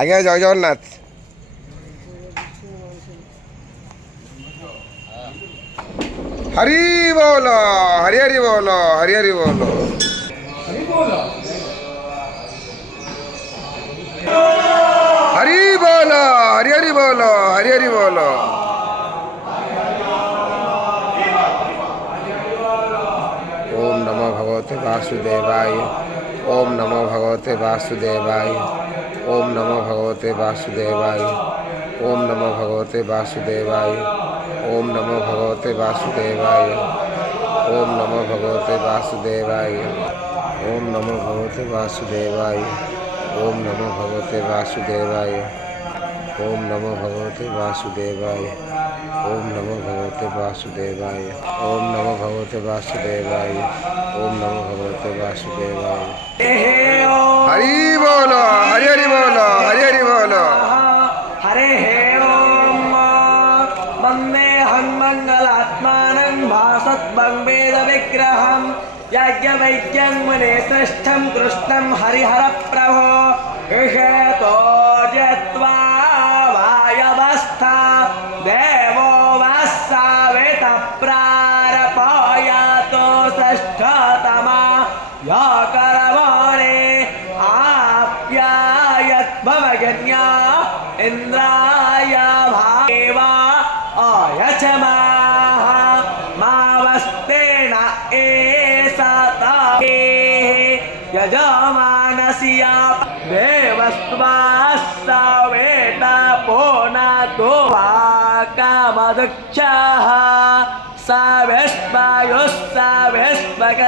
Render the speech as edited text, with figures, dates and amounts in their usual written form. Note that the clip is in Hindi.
आज्ञा जय जगन्नाथ। हरि बोलो, हरि हरि बोलो, हरि हरि बोलो, हरि बोलो, हरि बोलो, हरि हरि बोलो, हरि हरि बोलो। ओम नमो भगवते वासुदेवाय। ओम नमो भगवते वासुदेवाय। ओम नमो भगवते वासुदेवाय। ओम नमो भगवते वासुदेवाय। ओम नमो भगवते वासुदेवाय। ओम नमो भगवते वासुदेवाय। ओम नमो भगवते वासुदेवाय। ओम नमो भगवते वासुदेवाय। ओम नमो भगवते वासुदेवाय। ओम नमो भगवते वासुदेवाय। ओम नमो भगवते वासुदेवाय। ओम नमो भगवते वासुदेवाय। हरि बोलो, हरि हरि बोलो, हरि हरि बोलो। हरे ओम वंदे हन्मंगलात्मानं भासत्वं वेद विग्रहं यज्ञवैद्यं मुने श्रेष्ठं कृष्णं हरिहर प्रभो ऋषतो जत्वा वायवस्था देवो वस्सावेत प्रारपयातो षष्ठतमा याकरवाणे आप्यायद्भवगन्या इंद्राय भावा आयचमाः मावस्तेन एषता यजमानस्या देवस्त्वास्सवेत पोनातो वाकामदक्षः सवेस्मायुः सवेस्मक